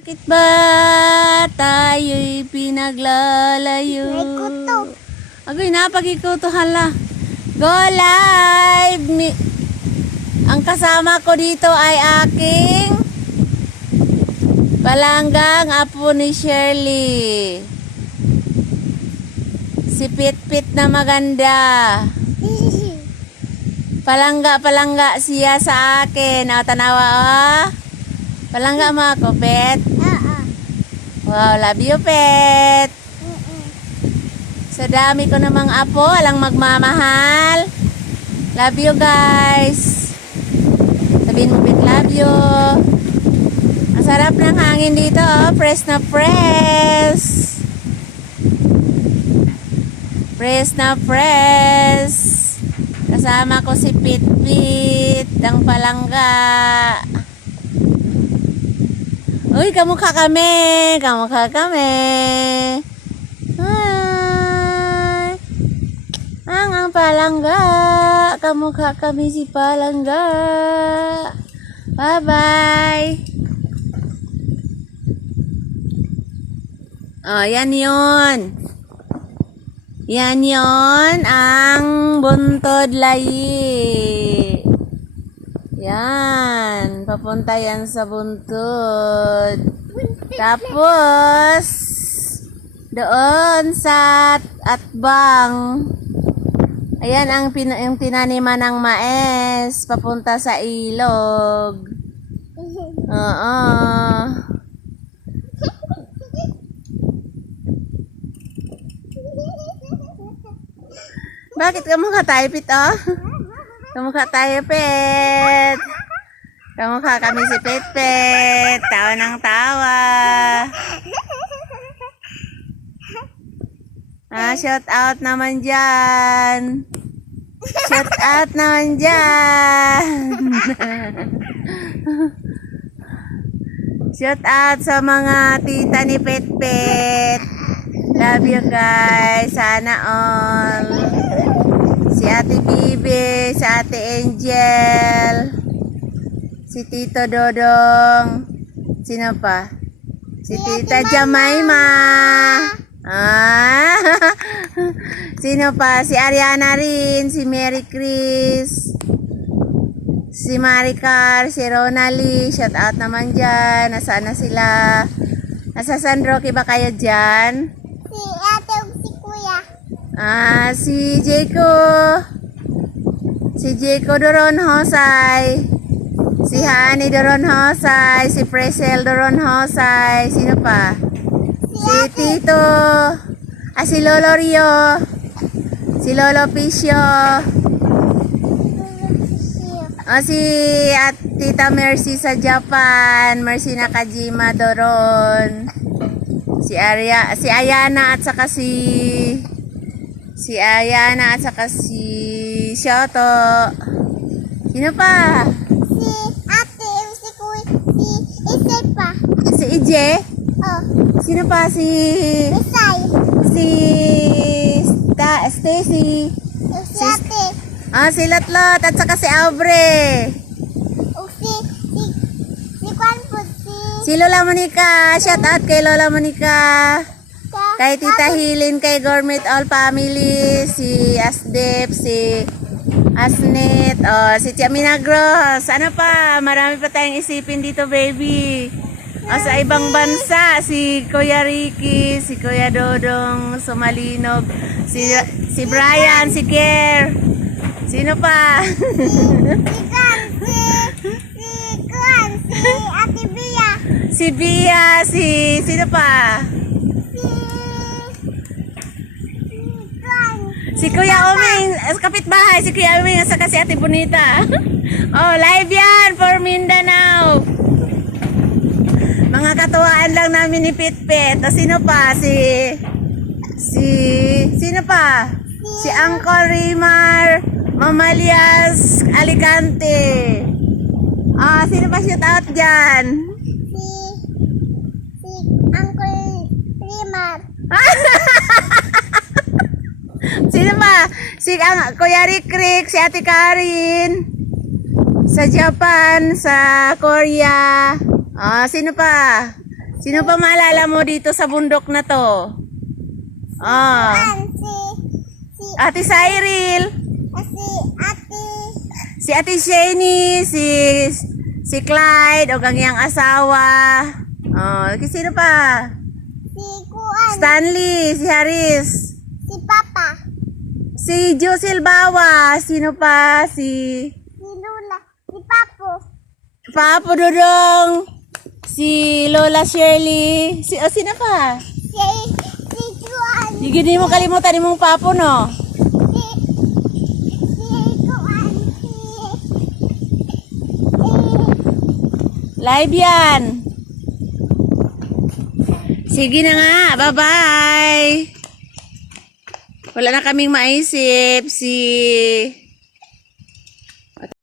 Bakit ba tayo'y pinaglalayo? May kuto. Agoy, napag-ikuto hala. Go live! Ang kasama ko dito ay aking palanggang apo ni Shirley. Si Pit-Pit na maganda. Palangga siya sa akin. O, tanawa o. Palangga mo ako, Pet. Wow, love you, Pet. Sa dami ko namang apo, alang magmamahal. Love you, guys. Sabihin mo, Pet, love you. Ang sarap ng hangin dito, oh. Press na press. Press na press. Kasama ko si Pit-Pit, ang palangga. Uy, kamukha kami. Kamukha kami. Hi. Ang palangga. Kamukha kami si palangga. Bye-bye. Oh, yan yun. Yan yun ang buntod layi. Yan, papunta yan sa buntod. Tapos, doon sa atbang, ayan ang tinaniman ng mais, papunta sa ilog. Oo. Bakit kamukha tayo, Pit, oh? Kamukha tayo, Pet. Kamukha kami si Pet-Pet. Tawa ng tawa. Shout out naman dyan. Shout out naman dyan. Shout out sa mga tita ni Pet-Pet. Love you guys. Sana all. Si Ate Bibi, si Ate Angel, si Tito Dodong, sino pa? Si Tita Jamaima. Sino pa? Si Ariana rin, si Mary Chris, si Maricar, si Ronali. Shout out naman dyan. Nasaan na sila? Nasa San Roque ba kayo dyan? Si ate, si kuya. Si Jeko. Si Jeko Doron Hosay. Si Hani Doron Hosay. Si Presel Doron Hosay. Sino pa? Si Tito. Si Lolo Rio. Si Lolo Pisio. Si Tita Mercy sa Japan. Mercy Nakajima Doron. Si Ayana at saka si Ayana at saka si Shoto. Sino pa? Si ate, si kuya, si Ise pa. Si Ije? Oh. Sino pa? Si Isay. Stacy. Si ate. Si Lotlot at saka si Aubrey. Si Kwan po, Si Lola Monica. Shout out kay Lola Monica. Kay Tita Hilin, kay Gourmet All Family, si Asdep, si Asnet, si Tia Minagros. Ano pa? Marami pa tayong isipin dito, baby. Sa ibang bansa, si Kuya Ricky, si Kuya Dodong, Sumalinog, si Brian, si Kier. Sino pa? si ate Bia. Si Bia, sino pa? Si Kuya Uming, kapitbahay, si Kuya Uming, saka si Ate Bonita. Live yan for Mindanao. Mga katuwaan lang namin ni Pit-Pit. Sino pa? Sino pa? Si Uncle Rimar, Mamalias, Alicante. Sino pa shout out dyan? Si Uncle Rimar. Sino ba? Si Kuya Rick, si Ate Karin. Sa Japan, sa Korea. Sino pa? Sino pa maalala mo dito sa bundok na to? Ah, Si Ate Cyril. Ate. Si Ate Shani, si Clyde, o gangyang asawa. Oh, sino pa? Si Kuan. Stanley, si Haris. Si Papa. Si Josil Bawa, sino pa? Si Lula. Si Papo. Papo Dodong. Si Lola Shirley. Sino pa? Si Kuan. Hindi di mo kalimutan ni mong Papo, no? Si Kuan. Live yan. Sige na nga. Bye-bye. Wala na kaming maisip. Si